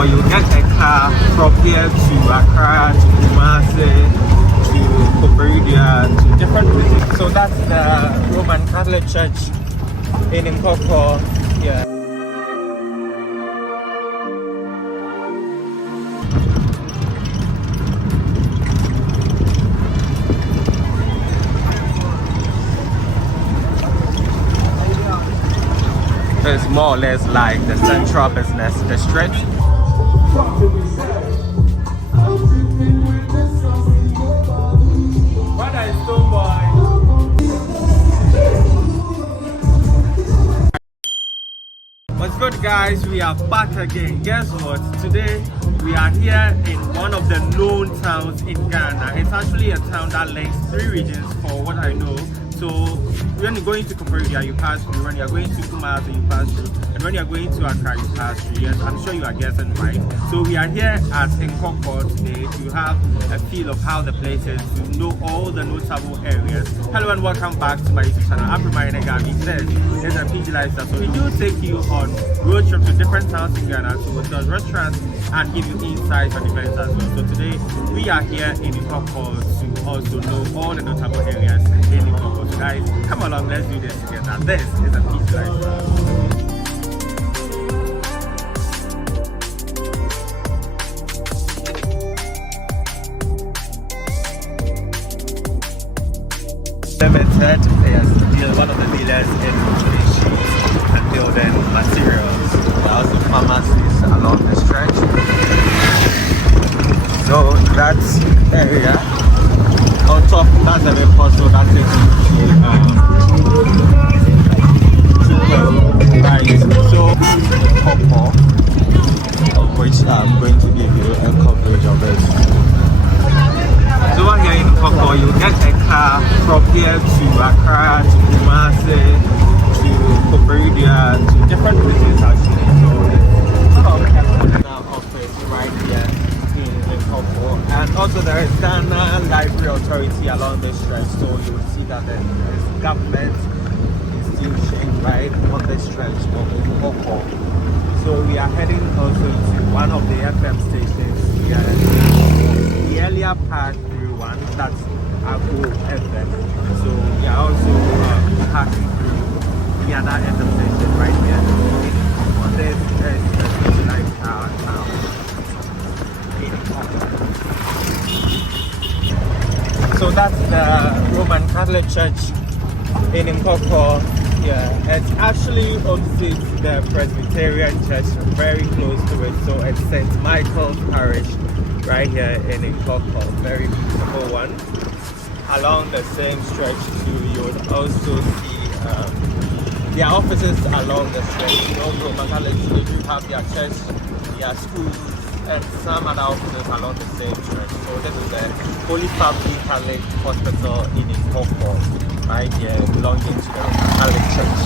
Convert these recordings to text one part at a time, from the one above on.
Nkawkaw, you get a car from here to Accra, to Kumasi, to Koperida, to different places. So that's the Roman Catholic Church in Nkawkaw. Yeah. It's more or less like the central business district. What's good, guys? We are back again. Guess what? Today we are here in one of the known towns in Ghana. It's actually a town that links 3 regions for what I know. So when you're going to Koperida, you pass through. When you're going to Kumasi, you pass through. And when you're going to Accra, you pass through. Yes, I'm sure you are guessing right. So we are here at Nkawkaw today to have a feel of how the place is, to know all the notable areas. Hello and welcome back to my YouTube channel. I'm reminding Gabby. This is a PG Lifestyle. So we do take you on road trips to different towns in Ghana, to hotels, restaurants, and give you insights on events as well. So today we are here in Nkawkaw to also know all the notable areas in Nkawkaw. So guys, come along, let's do this together. This is a PG Lifestyle. Limited, yes, one of the dealers in shoes and building materials. There are also pharmacies along the stretch. So that's area. On top, that's a big also that takes you to right. So Nkawkaw, of which I'm going to give you a coverage of it. So while here in Nkawkaw, you get a car from here to Accra, to Kumasi, to Koperida, to different places actually. So it's our office right here in Nkawkaw. And also there is Ghana Library Authority along this stretch. So you will see that there is government institution right on this stretch of Nkawkaw. So we are heading also to one of the FM stations here. The earlier part one, that's Agbo FM. So we are also passing through the other end of the station right here. This is the lifestyle now in Nkawkaw. So that's the Roman Catholic Church in Nkawkaw. Yeah, it's actually opposite the Presbyterian Church, very close to it. So it's St. Michael's Parish right here in Nkawkaw, very beautiful one. Along the same stretch too, you would also see their offices along the stretch. You know, Roman Catholics, they do have their church, their schools, and some other offices along the same stretch. So this is the Holy Family Catholic Hospital in Nkawkaw, right here, belonging to the Roman Catholic Church.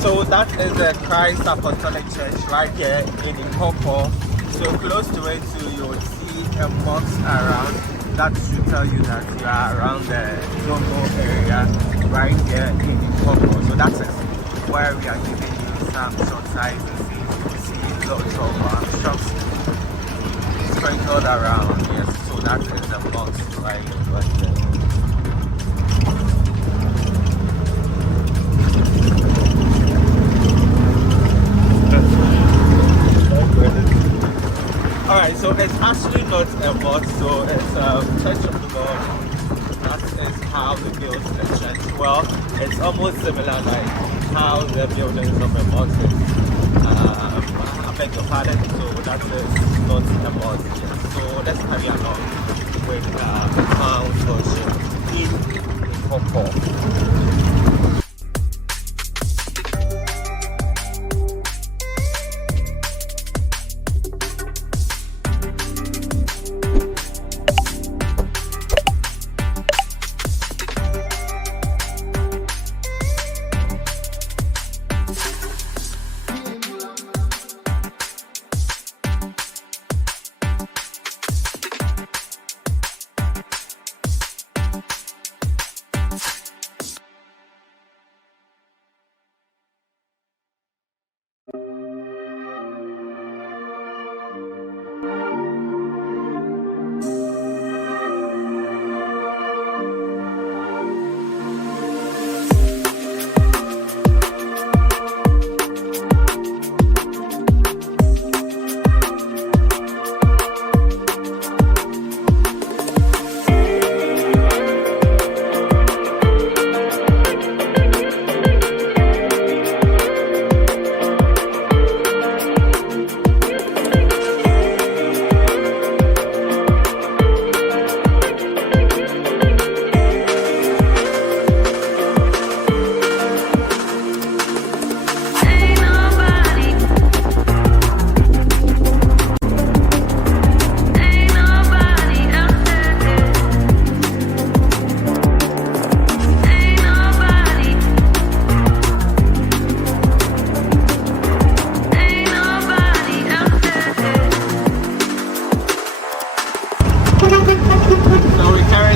So that is the Christ Apostolic Church right here in Nkawkaw. So close to it too, you will see a box around. That should tell you that you are around the Zongo area right here in Nkawkaw. So that is where we are giving you some short sizes. You see lots of shops sprinkled around. Yes, so that is the box right there. Alright, so it's actually not a mosque, so it's a Church of the God. That is how they built the church. Well, it's almost similar like how the buildings of a mosque is. I beg your pardon, so that is not a mosque. So let's carry along with the town worship in Nkawkaw.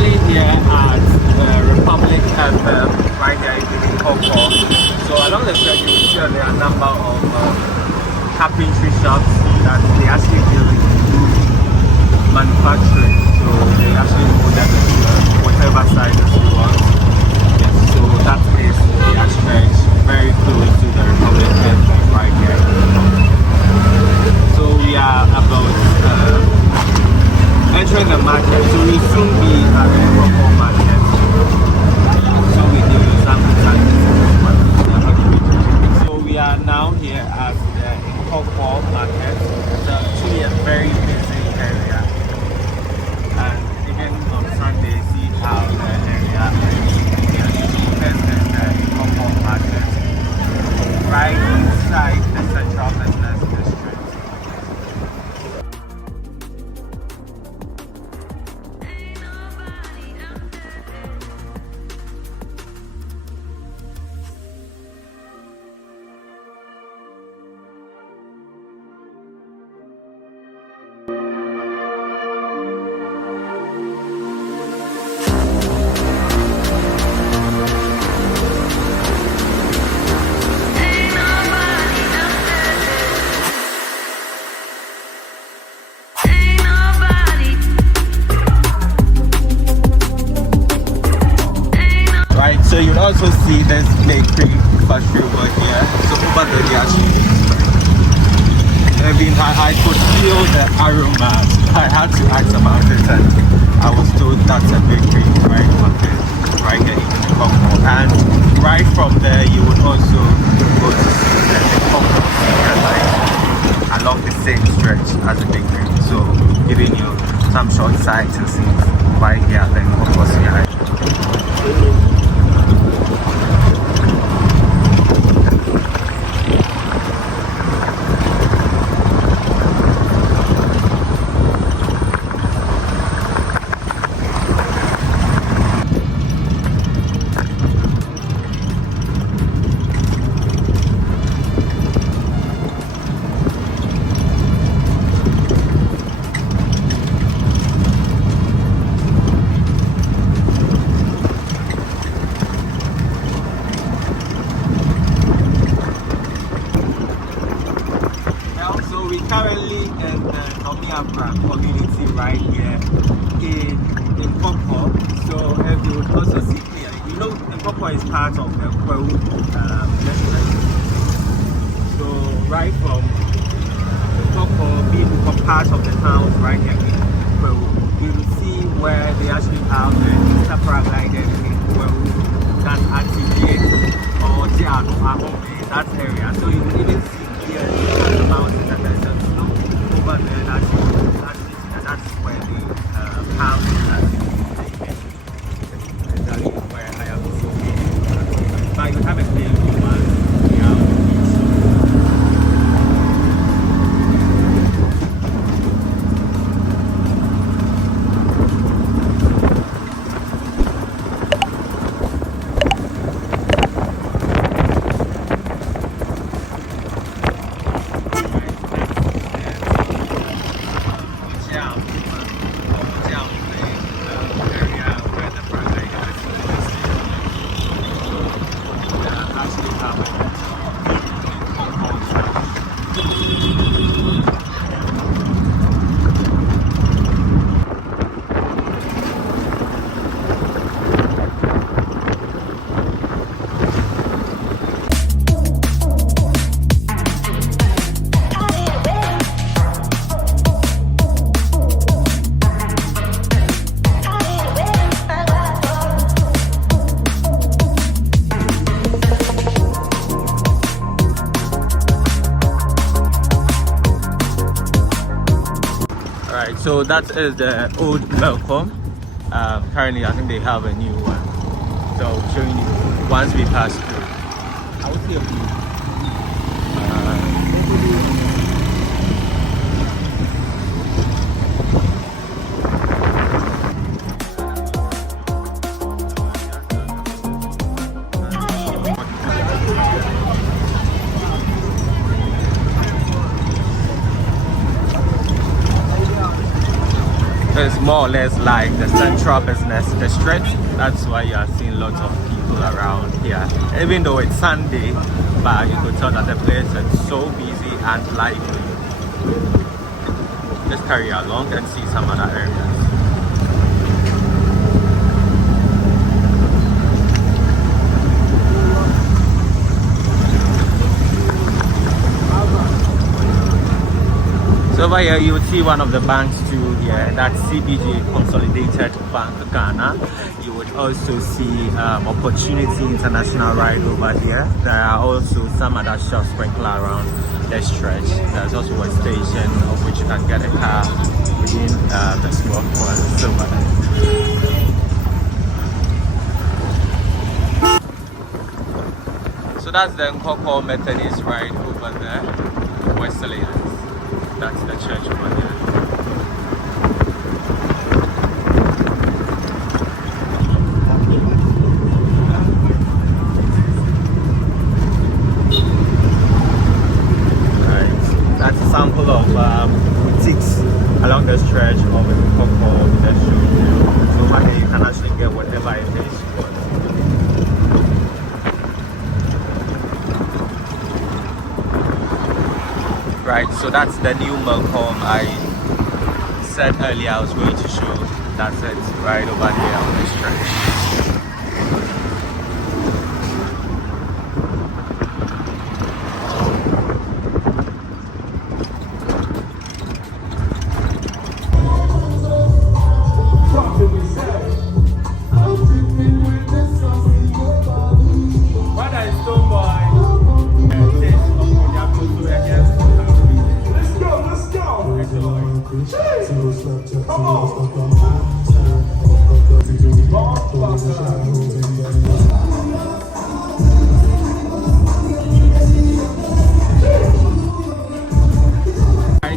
currently here at the Republic FM right here in Nkawkaw. So along the street you will see there are a number of carpentry shops that they actually deal in manufacturing. So they actually model whatever sizes you want. Yes, so that is the aspect very close to the Republic FM right here. So we are about entering the market, so we'll soon be at the Nkawkaw market. So we do some so we are now here at the Nkawkaw market. It's actually a very busy area, and even on Sunday, see how the area is. This is the Nkawkaw market, right inside the central business district. So you'll also see this bakery factory over here. So over there they actually I could feel the aroma. I had to ask about it, and I was told that's a bakery right here in Nkawkaw. And right from there you would also go to see the Nkawkaw line along the same stretch as the bakery. So giving you some short sight to see right here at the Nkawkaw line. Currently in the community right here in Nkawkaw. So if you would also see here, you know Nkawkaw is part of the Nkawkaw district. So right from Nkawkaw being part of the town right here in Nkawkaw, you will see where they actually have the Easter paragliding in Nkawkaw that activate or that area. So you will even see here the mountains and there's a slope over there that's where the house is taken. And that is where I am seeing. But you have a clear view and we are on the beach. So that is the old Welcome. Currently, I think they have a new one. So I'll show you once we pass through. I will see a view. It's more or less like the central business district. That's why you are seeing lots of people around here. Even though it's Sunday, but you could tell that the place is so busy and lively. Let's carry along and see some other areas. So over here you would see one of the banks too here, that's CBG Consolidated Bank Ghana. You would also see Opportunity International right over here. There are also some other shops sprinkled around the stretch. There's also a station of which you can get a car within the small quarters over there. So that's the Nkawkaw Methodist right over there, Wesley. That's the church over there. Right. That's a sample of boutiques along the stretch of the Nkawkaw industrial. So over here you can actually get whatever it is you want. Right, so that's the new Malcolm I said earlier I was going to show. That's it, right over here on this stretch.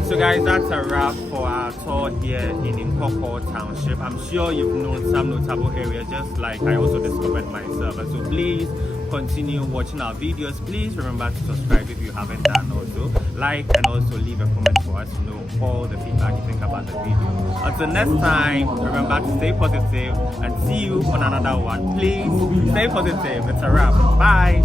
So guys, that's a wrap for our tour here in Nkawkaw Township. I'm sure you've known some notable areas just like I also discovered myself. And so please continue watching our videos. Please remember to subscribe if you haven't done also. Like and also leave a comment for us to know all the feedback you think about the video. Until next time, remember to stay positive and see you on another one. Please stay positive. It's a wrap. Bye.